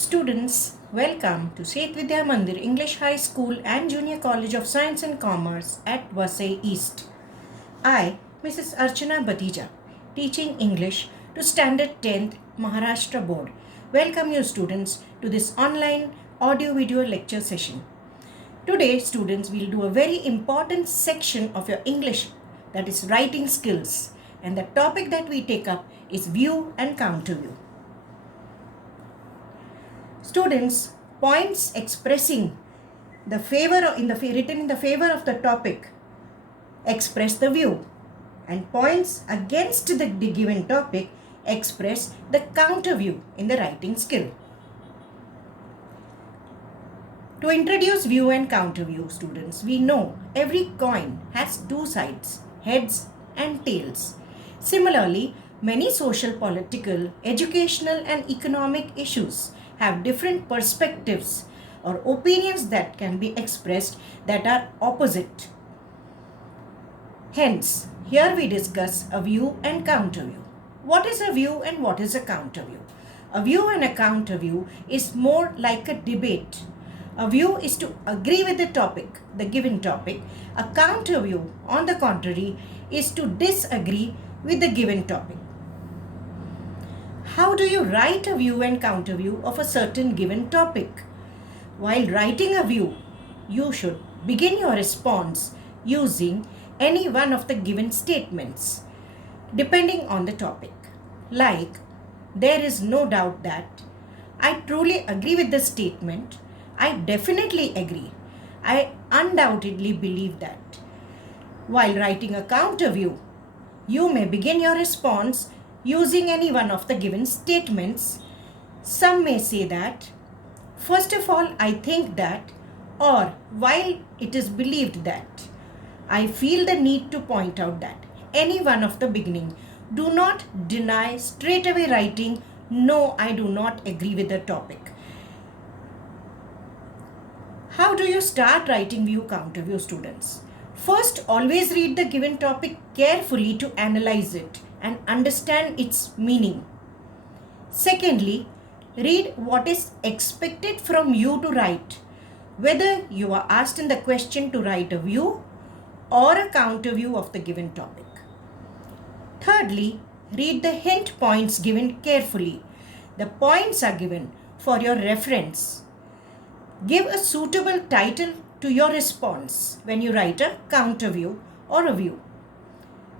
Students, welcome to Seth Vidya Mandir English High School and Junior College of Science and Commerce at Vasai East. I, Mrs. Archana Batija, teaching English to Standard 10th Maharashtra Board, welcome you students to this online audio-video lecture session. Today, students will do a very important section of your English, that is writing skills, and the topic that we take up is view and counter view. Students, points expressing the favor written in the favor of the topic express the view, and points against the given topic express the counter view in the writing skill. To introduce view and counter view, students, we know every coin has two sides, heads and tails. Similarly, many social, political, educational and economic issues have different perspectives or opinions that can be expressed that are opposite. Hence, here we discuss a view and counter view. What is a view and what is a counter view? A view and a counter view is more like a debate. A view is to agree with the topic, the given topic. A counter view, on the contrary, is to disagree with the given topic. How do you write a view and counter view of a certain given topic? While writing a view, you should begin your response using any one of the given statements, depending on the topic. Like, there is no doubt that, I truly agree with the statement, I definitely agree, I undoubtedly believe that. While writing a counter view, you may begin your response using any one of the given statements. Some may say that, first of all, I think that, or while it is believed that, I feel the need to point out that. Any one of the beginning. Do not deny straight away writing, no, I do not agree with the topic. How do you start writing view counter view, students? First, always read the given topic carefully to analyze it and understand its meaning. Secondly, read what is expected from you to write, whether you are asked in the question to write a view or a counter view of the given topic. Thirdly, read the hint points given carefully. The points are given for your reference. Give a suitable title to your response when you write a counter view or a view.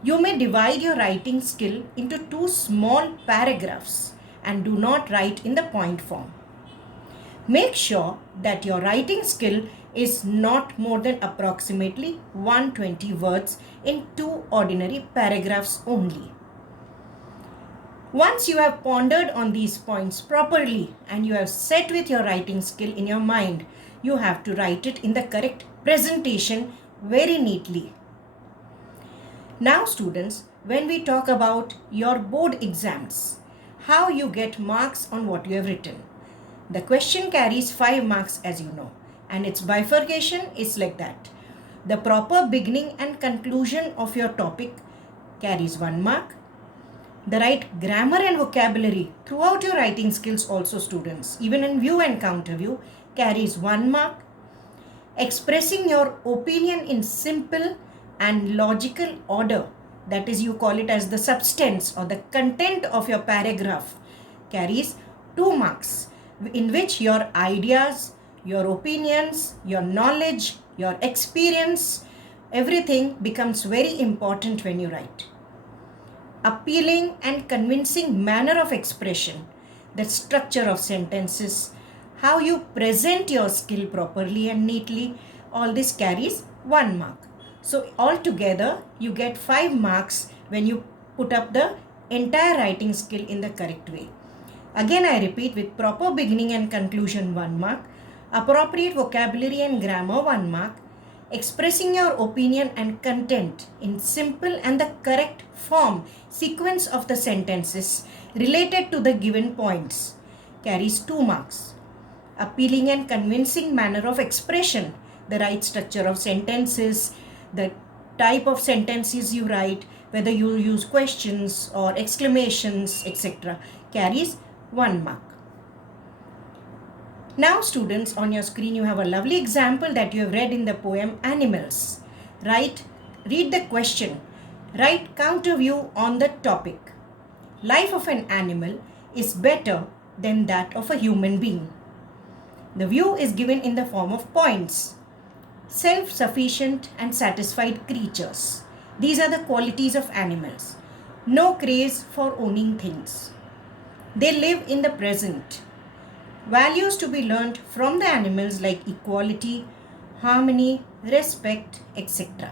You may divide your writing skill into two small paragraphs and do not write in the point form. Make sure that your writing skill is not more than approximately 120 words in two ordinary paragraphs only. Once you have pondered on these points properly and you have set with your writing skill in your mind, you have to write it in the correct presentation very neatly. Now students, when we talk about your board exams, how you get marks on what you have written. The question carries 5 marks, as you know, and its bifurcation is like that. The proper beginning and conclusion of your topic carries 1 mark. The right grammar and vocabulary throughout your writing skills also, students, even in view and counter view, carries 1 mark. Expressing your opinion in simple and logical order, that is, you call it as the substance or the content of your paragraph, carries 2 marks, in which your ideas, your opinions, your knowledge, your experience, everything becomes very important when you write. Appealing and convincing manner of expression, the structure of sentences, how you present your skill properly and neatly, all this carries 1 mark. So altogether you get 5 marks when you put up the entire writing skill in the correct way. Again I repeat, with proper beginning and conclusion 1 mark, appropriate vocabulary and grammar 1 mark, expressing your opinion and content in simple and the correct form, sequence of the sentences related to the given points carries 2 marks. Appealing and convincing manner of expression, the right structure of sentences, the type of sentences you write, whether you use questions or exclamations, etc., carries 1 mark. Now students, on your screen you have a lovely example that you have read in the poem Animals. Read the question. Write counter view on the topic. Life of an animal is better than that of a human being. The view is given in the form of points. Self-sufficient and satisfied creatures. These are the qualities of animals. No craze for owning things. They live in the present. Values to be learnt from the animals like equality, harmony, respect, etc.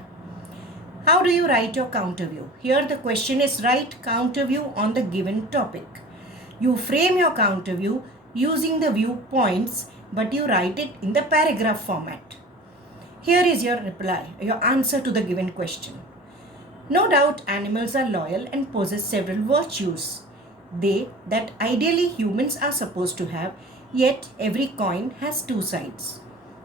How do you write your counter view? Here the question is write counter view on the given topic. You frame your counter view using the view points, but you write it in the paragraph format. Here is your reply, your answer to the given question. No doubt animals are loyal and possess several virtues. They that ideally humans are supposed to have, yet every coin has two sides.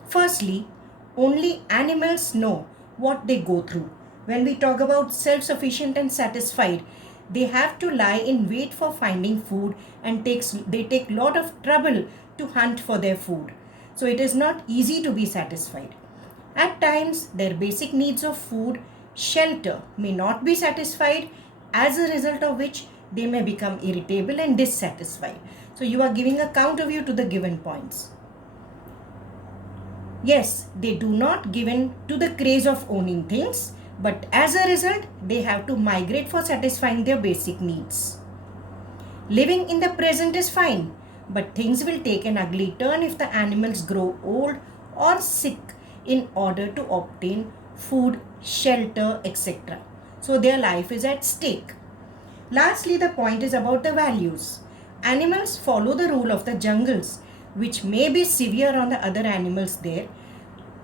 Firstly, only animals know what they go through. When we talk about self-sufficient and satisfied, they have to lie in wait for finding food and they take lot of trouble to hunt for their food. So it is not easy to be satisfied. At times, their basic needs of food, shelter may not be satisfied, as a result of which they may become irritable and dissatisfied. So you are giving a counter view to the given points. Yes, they do not give in to the craze of owning things, but as a result, they have to migrate for satisfying their basic needs. Living in the present is fine, but things will take an ugly turn if the animals grow old or sick in order to obtain food, shelter, etc. So their life is at stake. Lastly, the point is about the values. Animals follow the rule of the jungles, which may be severe on the other animals there.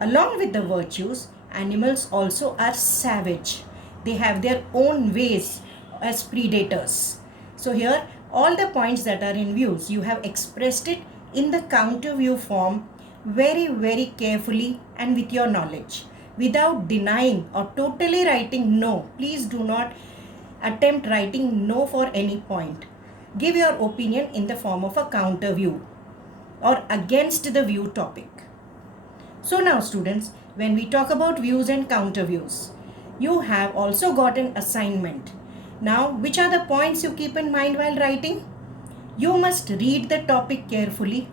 Along with the virtues, animals also are savage. They have their own ways as predators. So here, all the points that are in views, you have expressed it in the counter view form very carefully and with your knowledge, without denying or totally writing no. Please do not attempt writing no for any point. Give your opinion in the form of a counter view or against the view topic. So now students, when we talk about views and counter views, you have also got an assignment. Now, which are the points you keep in mind while writing? You must read the topic carefully.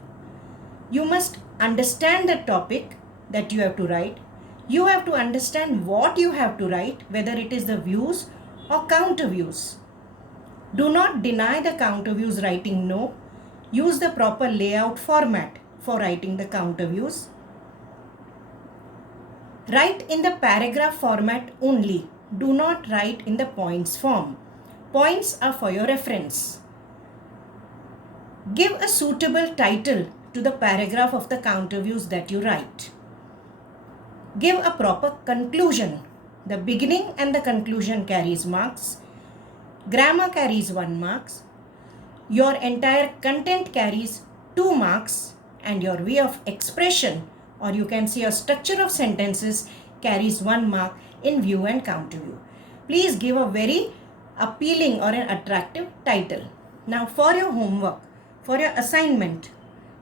You must understand the topic that you have to write. You have to understand what you have to write, whether it is the views or counter views. Do not deny the counter views writing no. Use the proper layout format for writing the counter views. Write in the paragraph format only. Do not write in the points form. Points are for your reference. Give a suitable title to the paragraph of the counter views that you write. Give a proper conclusion. The beginning and the conclusion carries marks. Grammar carries 1 mark. Your entire content carries 2 marks, and your way of expression, or you can say a structure of sentences, carries 1 mark in view and counter view. Please give a very appealing or an attractive title. Now for your homework, for your assignment,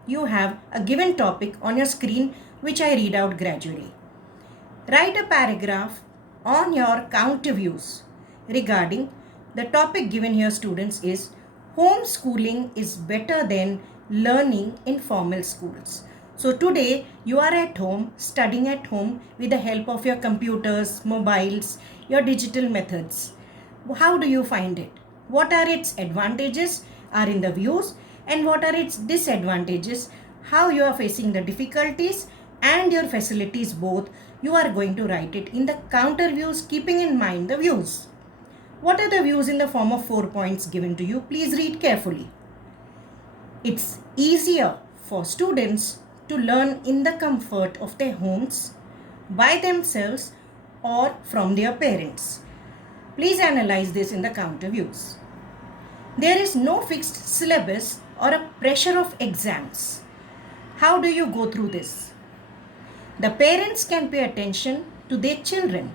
you have a given topic on your screen which I read out gradually. Write a paragraph on your counter views regarding the topic given here, students, is homeschooling is better than learning in formal schools. So today you are at home, studying at home with the help of your computers, mobiles, your digital methods. How do you find it? What are its advantages are in the views, and what are its disadvantages, how you are facing the difficulties and your facilities both. You are going to write it in the counter views, keeping in mind the views. What are the views in the form of 4 points given to you? Please read carefully. It's easier for students to learn in the comfort of their homes, by themselves or from their parents. Please analyze this in the counter views. There is no fixed syllabus or a pressure of exams. How do you go through this? The parents can pay attention to their children.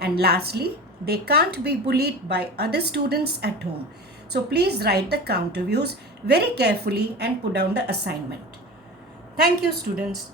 And lastly, they can't be bullied by other students at home. So please write the counter views very carefully and put down the assignment. Thank you, students.